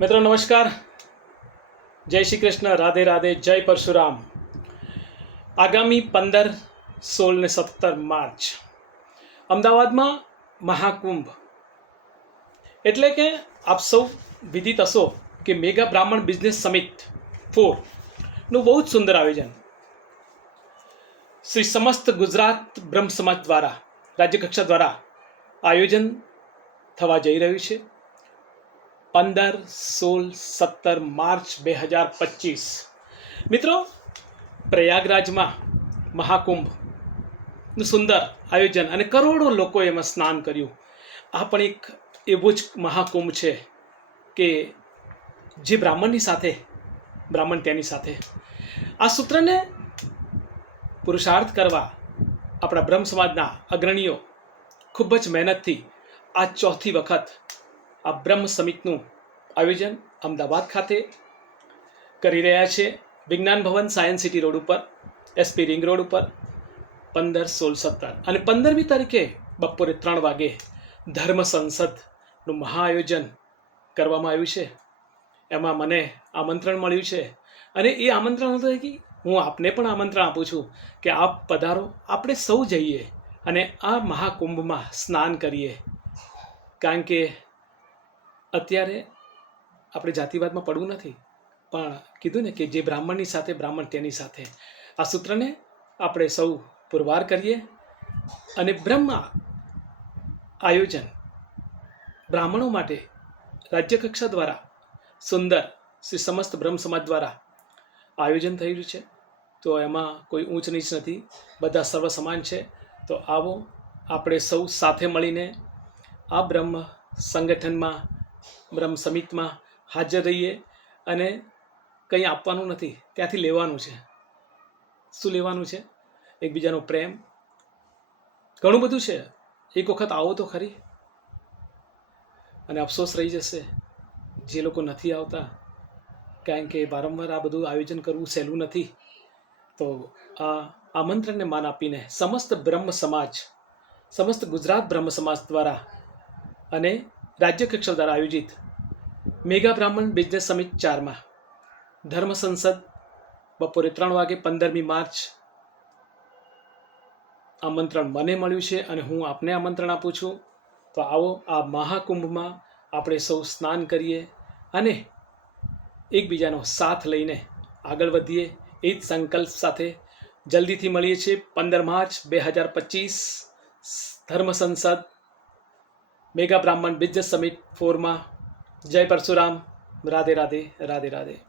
મિત્રો, નમસ્કાર. જય શ્રી કૃષ્ણ. રાધે રાધે. જય પરશુરામ. આગામી પંદર, સોળ ને સત્તર માર્ચ અમદાવાદમાં મહાકુંભ. એટલે કે આપ સૌ વિદિત હશો કે મેગા બ્રાહ્મણ બિઝનેસ સમિટ ફોરનું બહુ જ સુંદર આયોજન. શ્રી સમસ્ત ગુજરાત બ્રહ્મ સમાજ દ્વારા, રાજ્યકક્ષા દ્વારા આયોજન થવા જઈ રહ્યું છે. પંદર સોળ સત્તર માર્ચ બે હજાર પચીસ. મિત્રો, પ્રયાગરાજમાં મહાકુંભનું સુંદર આયોજન અને કરોડો લોકોએ એમાં સ્નાન કર્યું. આ પણ એક એવો જ મહાકુંભ છે કે જે બ્રાહ્મણની સાથે, બ્રાહ્મણ તેની સાથે. આ સૂત્રને પુરુષાર્થ કરવા આપણા બ્રહ્મ સમાજના અગ્રણીઓ ખૂબ જ મહેનતથી આ ચોથી વખત આ બ્રહ્મ સમિટનું આયોજન અમદાવાદ ખાતે કરી રહ્યા છે. Vigyan Bhavan science city road ઉપર એસપી રિંગ રોડ ઉપર, પંદર સોળ સત્તર. અને પંદરમી તારીખે બપોરે ત્રણ વાગે ધર્મ સંસદનું મહાઆયોજન કરવામાં આવ્યું છે. એમાં મને આમંત્રણ મળ્યું છે. અને એ આમંત્રણ હતું હું આપને પણ આમંત્રણ આપું છું કે આપ પધારો, આપણે સૌ જઈએ અને આ મહાકુંભમાં સ્નાન કરીએ. કારણ કે અત્યારે આપણે જાતિવાદમાં પડવું નથી. પણ કીધું ને કે જે બ્રાહ્મણની સાથે બ્રાહ્મણ તેની સાથે. આ સૂત્રને આપણે સૌ પુરવાર કરીએ અને બ્રહ્મ આયોજન બ્રાહ્મણો માટે રાજ્યકક્ષા દ્વારા સુંદર શ્રી સમસ્ત બ્રહ્મ સમાજ દ્વારા આયોજન થઈ રહ્યું છે. તો એમાં કોઈ ઊંચ નીચ નથી. બધા સર્વ સમાન છે. તો આવો આપણે સૌ સાથે મળીને આ બ્રહ્મ સંગઠનમાં, બ્રહ્મ સમિતમાં હાજર રહીએ અને કંઈ આપવાનું નથી, ત્યાંથી લેવાનું છે. શું લેવાનું છે? એકબીજાનો પ્રેમ. ઘણું બધું છે. એક વખત આવો તો ખરી. અને અફસોસ રહી જશે. જે લોકો નથી આવતા, કારણ કે વારંવાર આ બધું આયોજન કરવું સહેલું નથી, તો આ આમંત્રણને માન આપીને સમસ્ત બ્રહ્મ સમાજ, સમસ્ત ગુજરાત બ્રહ્મ સમાજ દ્વારા અને રાજ્ય કક્ષા દ્વારા આયોજિત મેગા બ્રાહ્મણ બિઝનેસ સમિટ ચારમાં. ધર્મ સંસદ બપોરે ત્રણ વાગે પંદરમી માર્ચ. આમંત્રણ મને મળ્યું છે અને હું આપને આમંત્રણ આપું છું. તો આવો આ મહાકુંભમાં આપણે સૌ સ્નાન કરીએ અને એકબીજાનો સાથ લઈને આગળ વધીએ. એ જ સંકલ્પ સાથે જલ્દીથી મળીએ છીએ પંદર માર્ચ બે હજાર પચીસ. ધર્મ સંસદ મેગા બ્રાહ્મણ બિઝનેસ સમિટ ફોરમાં જય પરશુરામ. રાધે રાધે રાધે રાધે.